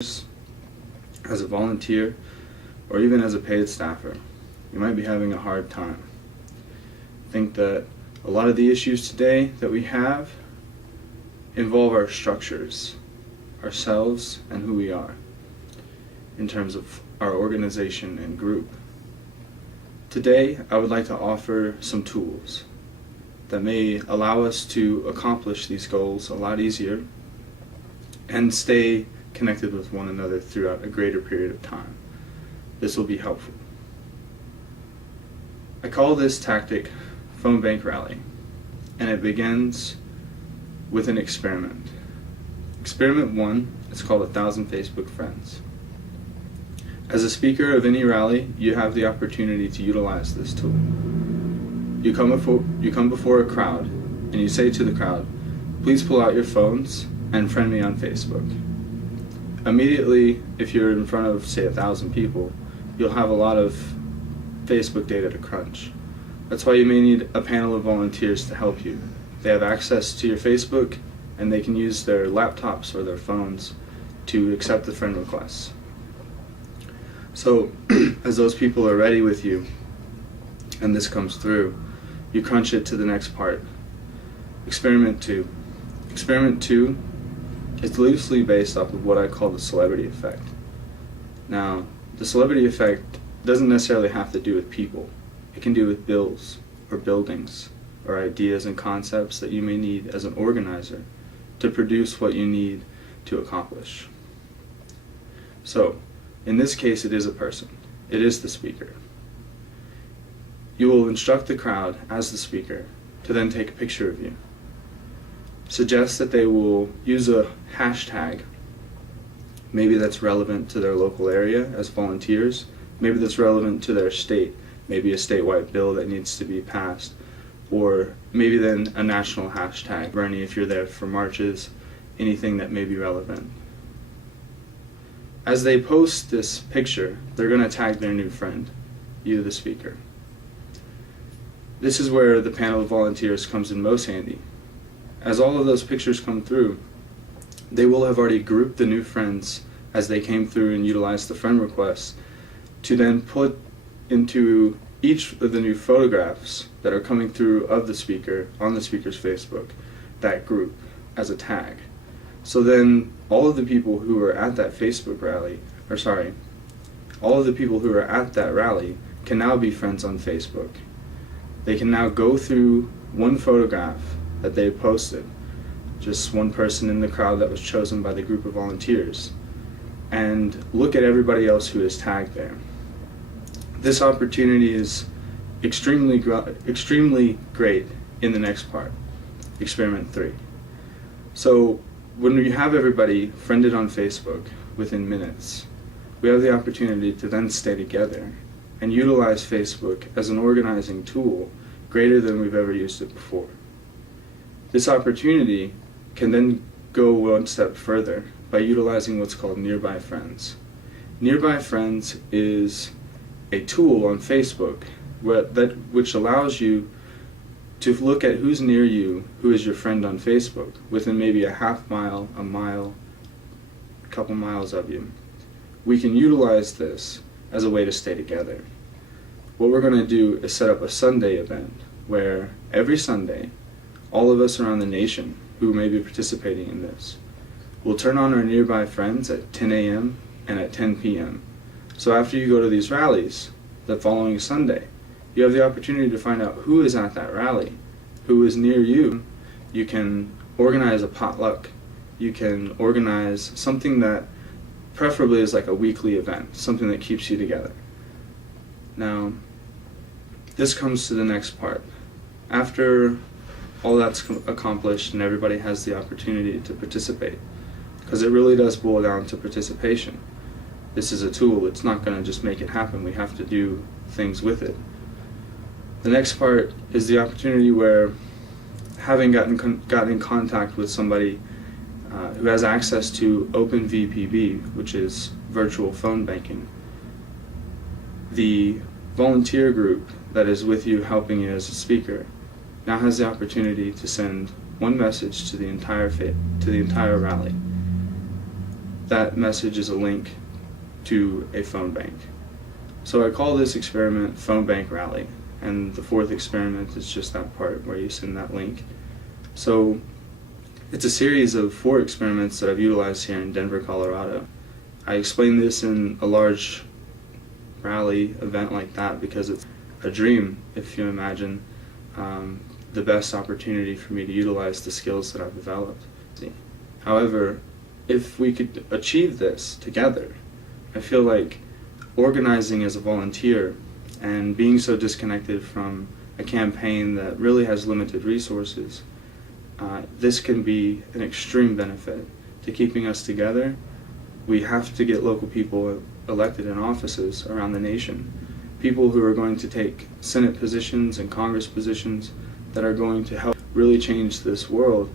as a volunteer, or even as a paid staffer, you might be having a hard time. I think that a lot of the issues today that we have involve our structures, ourselves, and who we are, in terms of our organization and group. Today, I would like to offer some tools that may allow us to accomplish these goals a lot easier and stay connected with one another throughout a greater period of time. This will be helpful. I call this tactic Phonebank Rally, and it begins with an experiment. Experiment 1 is called 1,000 Facebook Friends. As a speaker of any rally, you have the opportunity to utilize this tool. You come before a crowd, and you say to the crowd, "Please pull out your phones and friend me on Facebook." Immediately, if you're in front of, say, 1,000 people, you'll have a lot of Facebook data to crunch. That's why you may need a panel of volunteers to help you. They have access to your Facebook, and they can use their laptops or their phones to accept the friend requests. So, as those people are ready with you, and this comes through, you crunch it to the next part. Experiment 2. Experiment 2 is loosely based off of what I call the celebrity effect. Now, the celebrity effect doesn't necessarily have to do with people. It can do with bills or buildings or ideas and concepts that you may need as an organizer to produce what you need to accomplish. So, in this case, it is a person. It is the speaker. You will instruct the crowd as the speaker to then take a picture of you. Suggest that they will use a hashtag, maybe that's relevant to their local area as volunteers, maybe that's relevant to their state, maybe a statewide bill that needs to be passed, or maybe then a national hashtag, Bernie, if you're there for marches, anything that may be relevant. As they post this picture, they're going to tag their new friend, you the speaker. This is where the panel of volunteers comes in most handy. As all of those pictures come through, they will have already grouped the new friends as they came through and utilized the friend requests to then put into each of the new photographs that are coming through of the speaker on the speaker's Facebook, that group as a tag. So then all of the people who are at that Facebook rally, all of the people who are at that rally can now be friends on Facebook. They can now go through one photograph that they posted, just one person in the crowd that was chosen by the group of volunteers, and look at everybody else who is tagged there. This opportunity is extremely great in the next part, Experiment 3. So when we have everybody friended on Facebook within minutes, we have the opportunity to then stay together and utilize Facebook as an organizing tool greater than we've ever used it before. This opportunity can then go one step further by utilizing what's called Nearby Friends. Nearby Friends is a tool on Facebook which allows you to look at who's near you, who is your friend on Facebook, within maybe a half mile, a mile, a couple miles of you. We can utilize this as a way to stay together. What we're going to do is set up a Sunday event where every Sunday, all of us around the nation who may be participating in this will turn on our Nearby Friends at 10 a.m. and at 10 p.m. So after you go to these rallies the following Sunday, you have the opportunity to find out who is at that rally, who is near you. You can organize a potluck. You can organize something that preferably is like a weekly event, something that keeps you together. Now, this comes to the next part. After all that's accomplished and everybody has the opportunity to participate, because it really does boil down to participation. This is a tool. It's not going to just make it happen. We have to do things with it. The next part is the opportunity where, having gotten in contact with somebody who has access to OpenVPB, which is virtual phone banking, the volunteer group that is with you helping you as a speaker now has the opportunity to send one message to the entire rally. that message is a link to a phone bank. So I call this experiment Phonebank Rally, and the fourth experiment is just that part where you send that link. So it's a series of 4 experiments that I've utilized here in Denver, Colorado. I explain this in a large rally event like that because it's a dream, if you imagine, the best opportunity for me to utilize the skills that I've developed. However, if we could achieve this together, I feel like organizing as a volunteer and being so disconnected from a campaign that really has limited resources, this can be an extreme benefit to keeping us together. We have to get local people elected in offices around the nation, people who are going to take Senate positions and Congress positions that are going to help really change this world.